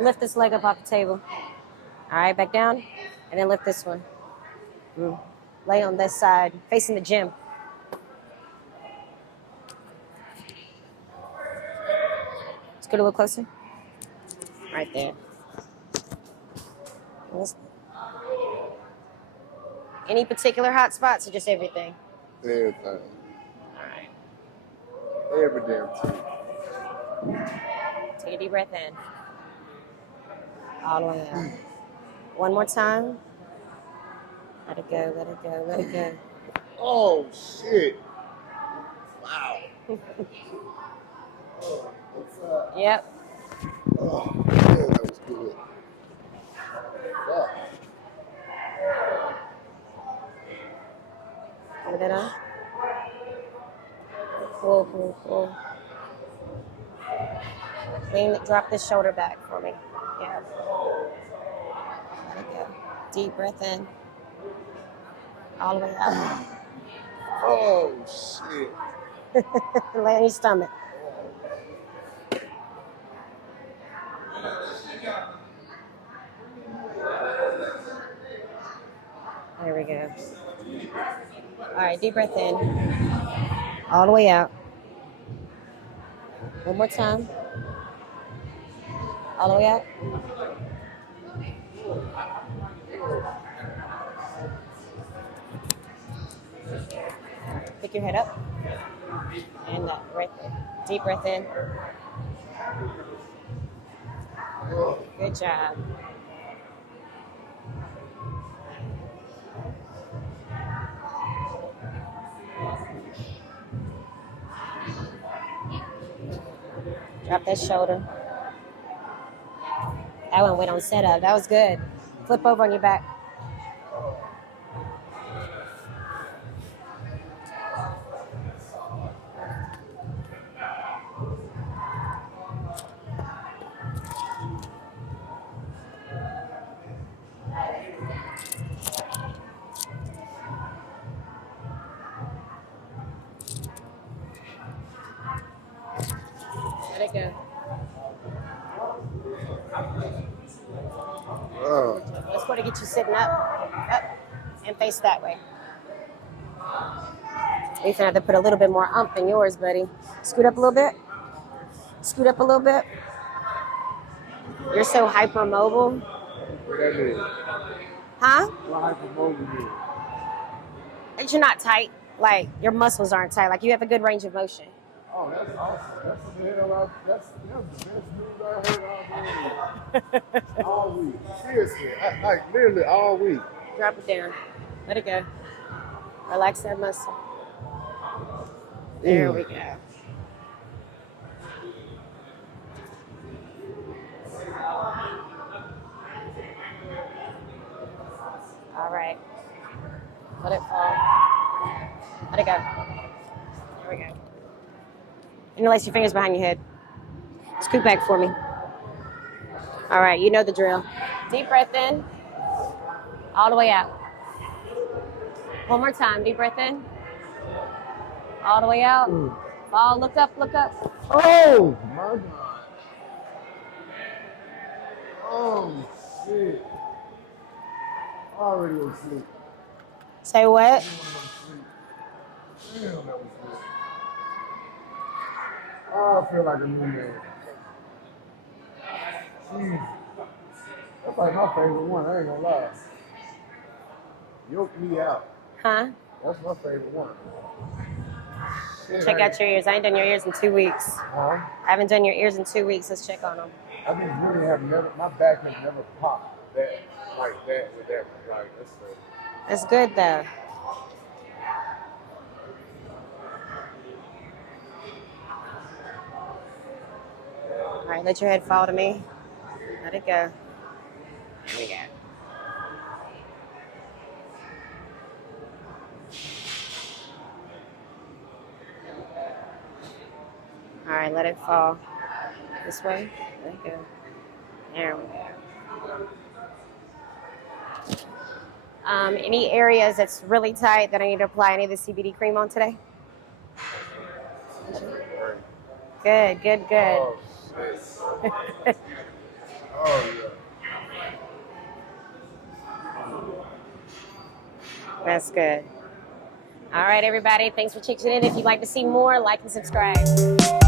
Lift this leg up off the table. All right, back down. And then lift this one. Lay on this side, facing the gym. Let's go a little closer. Right there. Any particular hot spots or just everything? Everything. All right. Every damn thing. Take a deep breath in. All the way out. One more time. Let it go, let it go, let it go. Oh, shit. Wow. Yep. Oh, man, that was good. Fuck. Hold it up. Pull, pull, pull. Drop this shoulder back for me. Yeah. Let it go. Deep breath in. All the way out. Oh, shit. Lay on your stomach. There we go. All right, deep breath in. All the way out. One more time. All the way out. Pick your head up. And right there. Deep breath in. Good job. Drop that shoulder. That one went on setup. That was good. Flip over on your back. Let it go. Let's go to get you sitting up, and face that way. You're gonna have to put a little bit more ump in yours, buddy. Scoot up a little bit. Scoot up a little bit. You're so hypermobile. What that is? Huh? What hypermobile is? You're not tight. Like, your muscles aren't tight. Like, you have a good range of motion. Oh, that's awesome. That's the hell that's the best news I heard all week. Seriously, like literally all week. Drop it down. Let it go. Relax that muscle. There we go. All right. Let it fall. Let it go. There we go. Interlace your fingers behind your head. Scoot back for me. All right, you know the drill. Deep breath in. All the way out. One more time. Deep breath in. All the way out. Fall. Look up. Look up. Oh, my God. Oh, shit. Already asleep. Say what? Damn, that was good. Oh, I feel like a new man. Jeez. That's like my favorite one, I ain't gonna lie. Yoke me out. Huh? That's my favorite one. Check out your ears. I ain't done your ears in 2 weeks. Huh? I haven't done your ears in 2 weeks. Let's check on them. I just really have never, my back has never popped that, like that, with that, like, that's the... That's good, though. All right, let your head fall to me. Let it go. There we go. All right, let it fall. This way. Let it go. There we go. Any areas that's really tight that I need to apply any of the CBD cream on today? Good, good, good. Oh, shit. Oh, yeah. That's good. All right, everybody. Thanks for checking in. If you'd like to see more, like and subscribe.